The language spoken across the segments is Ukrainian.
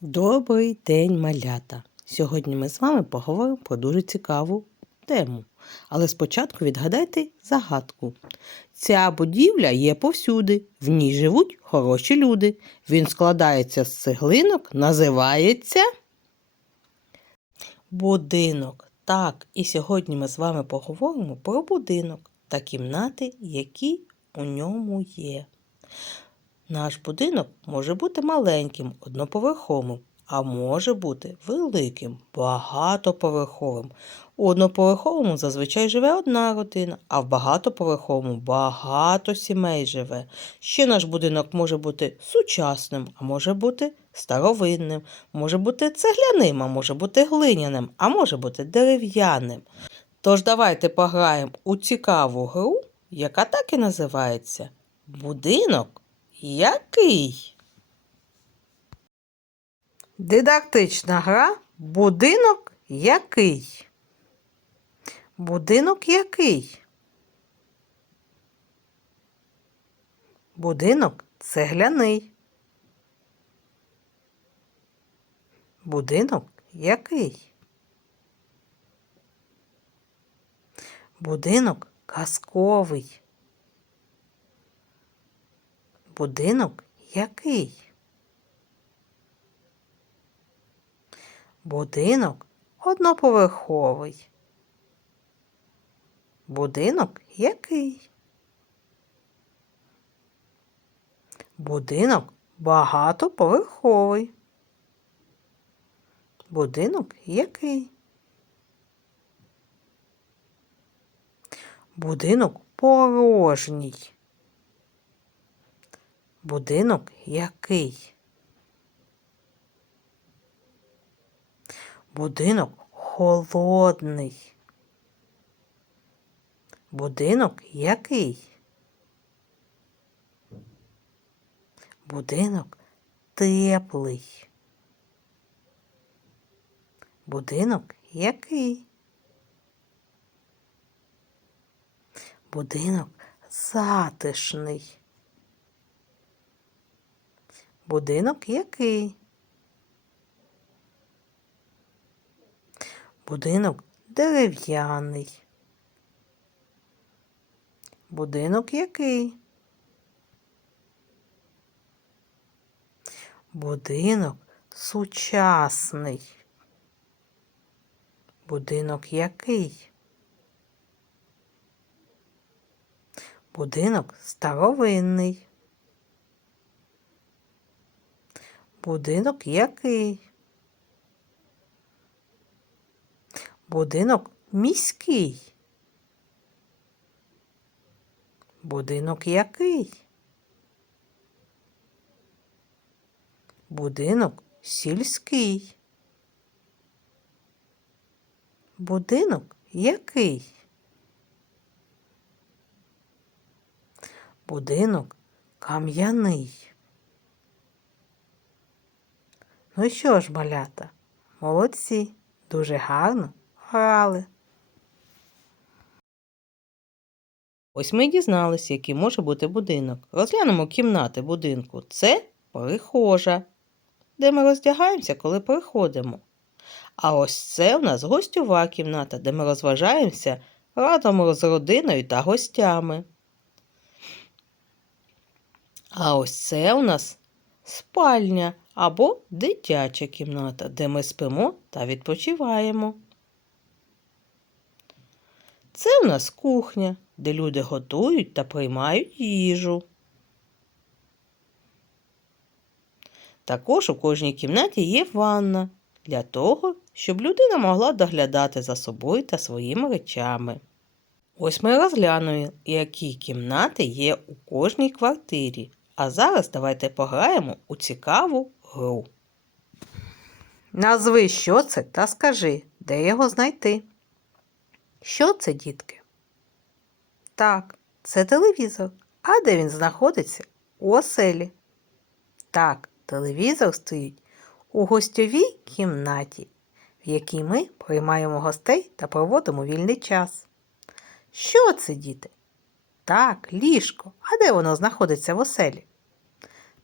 Добрий день, малята! Сьогодні ми з вами поговоримо про дуже цікаву тему. Але спочатку відгадайте загадку. Ця будівля є повсюди, в ній живуть хороші люди. Він складається з цеглинок, називається будинок. Так, і сьогодні ми з вами поговоримо про будинок та кімнати, які у ньому є. Наш будинок може бути маленьким, одноповерховим, а може бути великим, багатоповерховим. У одноповерховому зазвичай живе одна родина, а в багатоповерховому багато сімей живе. Ще наш будинок може бути сучасним, а може бути старовинним, може бути цегляним, а може бути глиняним, а може бути дерев'яним. Тож давайте пограємо у цікаву гру, яка так і називається Будинок який? Дидактична гра Будинок який? Будинок який? Будинок цегляний. Будинок який? Будинок казковий. Будинок який? Будинок одноповерховий. Будинок який? Будинок багатоповерховий. Будинок який? Будинок порожній. Будинок який? Будинок холодний. Будинок який? Будинок теплий. Будинок який? Будинок затишний. Будинок який? Будинок дерев'яний. Будинок який? Будинок сучасний. Будинок який? Будинок старовинний. Будинок який? Будинок міський. Будинок який? Будинок сільський. Будинок який? Будинок кам'яний. Ну що ж, малята, молодці, дуже гарно грали. Ось ми дізналися, який може бути будинок. Розглянемо кімнати будинку. Це прихожа, де ми роздягаємося, коли приходимо. А ось це у нас гостьова кімната, де ми розважаємося разом з родиною та гостями. А ось це у нас спальня або дитяча кімната, де ми спимо та відпочиваємо. Це у нас кухня, де люди готують та приймають їжу. Також у кожній кімнаті є ванна для того, щоб людина могла доглядати за собою та своїми речами. Ось ми розглянули, які кімнати є у кожній квартирі. А зараз давайте пограємо у цікаву. Назви, що це, та скажи, де його знайти. Що це, дітки? Так, це телевізор. А де він знаходиться? У оселі. Так, телевізор стоїть у гостьовій кімнаті, в якій ми приймаємо гостей та проводимо вільний час. Що це, діти? Так, ліжко. А де воно знаходиться в оселі?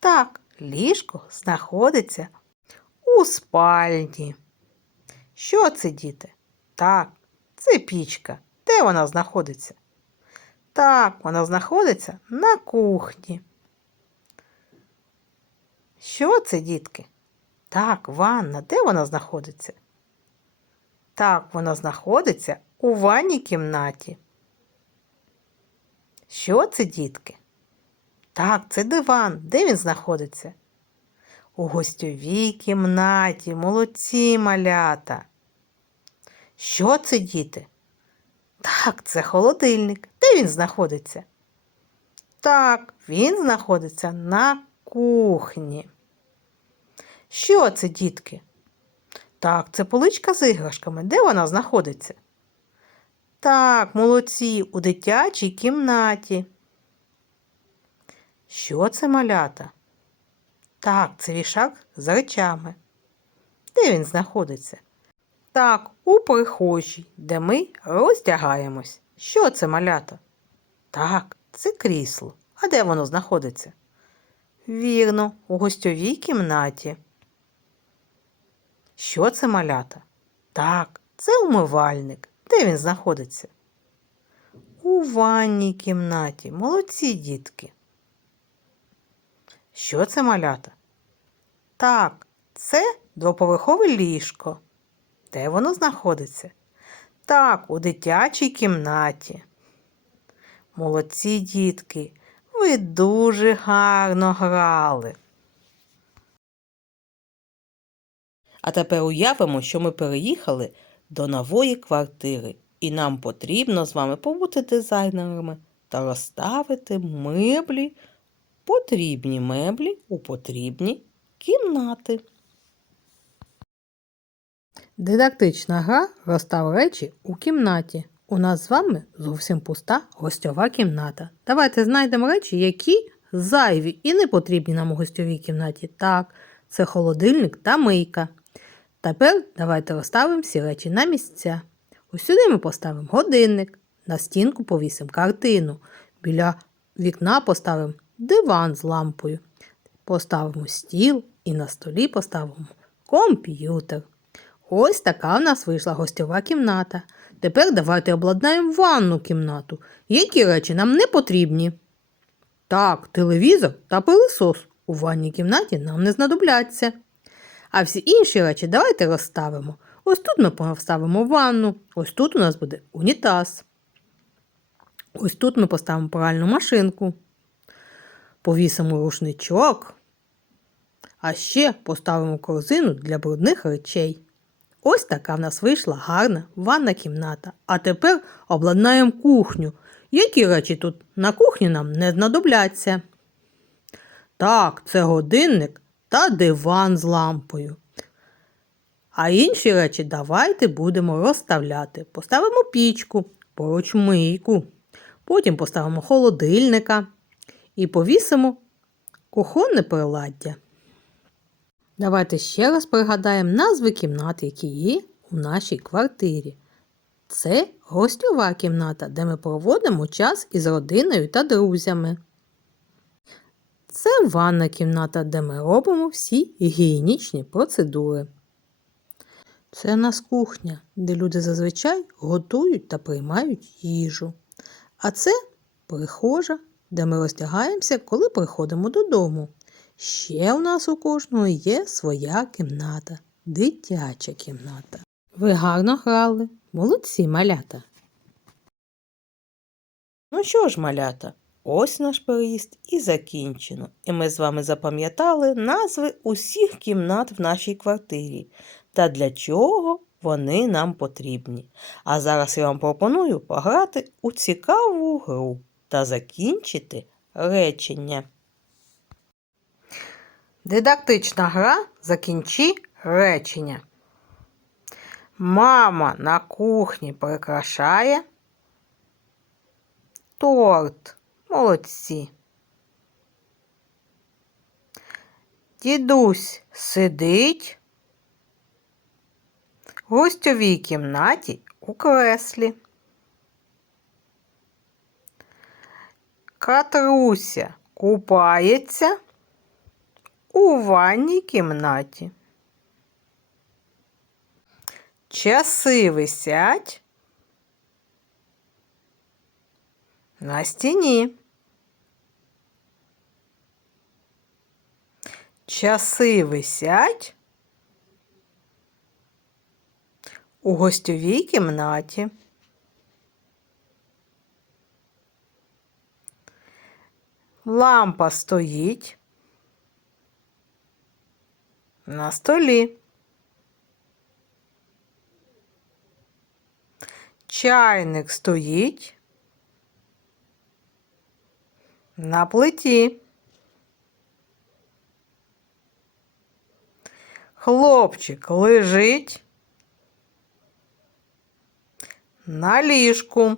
Так, ліжко знаходиться у спальні. Що це, діти? Так, це пічка. Де вона знаходиться? Так, вона знаходиться на кухні. Що це, дітки? Так, ванна. Де вона знаходиться? Так, вона знаходиться у ванній кімнаті. Що це, дітки? Так, це диван. Де він знаходиться? У гостьовій кімнаті, молодці малята. Що це, діти? Так, це холодильник. Де він знаходиться? Так, він знаходиться на кухні. Що це, дітки? Так, це поличка з іграшками. Де вона знаходиться? Так, молодці, у дитячій кімнаті. Що це малята? Так, це вішак з речами. Де він знаходиться? Так, у прихожій, де ми роздягаємось. Що це малята? Так, це крісло. А де воно знаходиться? Вірно, у гостьовій кімнаті. Що це малята? Так, це умивальник. Де він знаходиться? У ванній кімнаті. Молодці дітки. Що це малята? Так, це двоповерхове ліжко. Де воно знаходиться? Так, у дитячій кімнаті. Молодці дітки, ви дуже гарно грали. А тепер уявимо, що ми переїхали до нової квартири, і нам потрібно з вами побути дизайнерами та розставити меблі, потрібні меблі у потрібні кімнати. Дидактична гра розстав речі у кімнаті. У нас з вами зовсім пуста гостьова кімната. Давайте знайдемо речі, які зайві і не потрібні нам у гостьовій кімнаті. Так, це холодильник та мийка. Тепер давайте розставимо всі речі на місця. Ось сюди ми поставимо годинник, на стінку повісимо картину. Біля вікна поставимо диван з лампою. Поставимо стіл і на столі поставимо комп'ютер. Ось така в нас вийшла гостьова кімната. Тепер давайте обладнаємо ванну кімнату. Які речі нам не потрібні? Так, телевізор та пилисос у ванній кімнаті нам не знадобляться. А всі інші речі давайте розставимо. Ось тут ми поставимо ванну, ось тут у нас буде унітаз. Ось тут ми поставимо пральну машинку. Повісимо рушничок. А ще поставимо корзину для брудних речей. Ось така в нас вийшла гарна ванна кімната. А тепер обладнаємо кухню. Які речі тут на кухні нам не знадобляться? Так, це годинник та диван з лампою. А інші речі давайте будемо розставляти. Поставимо пічку, поруч мийку, потім поставимо холодильника і повісимо кухонне приладдя. Давайте ще раз пригадаємо назви кімнат, які є у нашій квартирі. Це гостьова кімната, де ми проводимо час із родиною та друзями. Це ванна кімната, де ми робимо всі гігієнічні процедури. Це у нас кухня, де люди зазвичай готують та приймають їжу. А це прихожа, де ми роздягаємося, коли приходимо додому. Ще у нас у кожного є своя кімната, дитяча кімната. Ви гарно грали, молодці малята. Ну що ж, малята, ось наш переїзд і закінчено. І ми з вами запам'ятали назви усіх кімнат в нашій квартирі та для чого вони нам потрібні. А зараз я вам пропоную пограти у цікаву гру та закінчити речення. Дидактична гра закінчи речення. Мама на кухні прикрашає торт. Молодці. Дідусь сидить в гостьовій кімнаті у креслі. Катруся купається у ванній кімнаті. Часи висять на стіні. Часи висять у гостьовій кімнаті. Лампа стоїть на столі. Чайник стоїть на плиті. Хлопчик лежить на ліжку.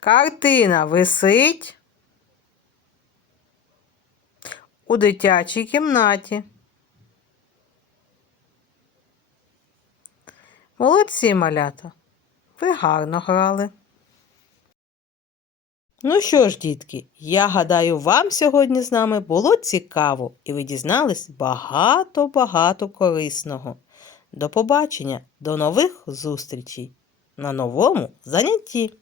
Картина висить у дитячій кімнаті. Молодці малята. Ви гарно грали. Ну що ж, дітки, я гадаю, вам сьогодні з нами було цікаво, і ви дізнались багато-багато корисного. До побачення, до нових зустрічей на новому занятті!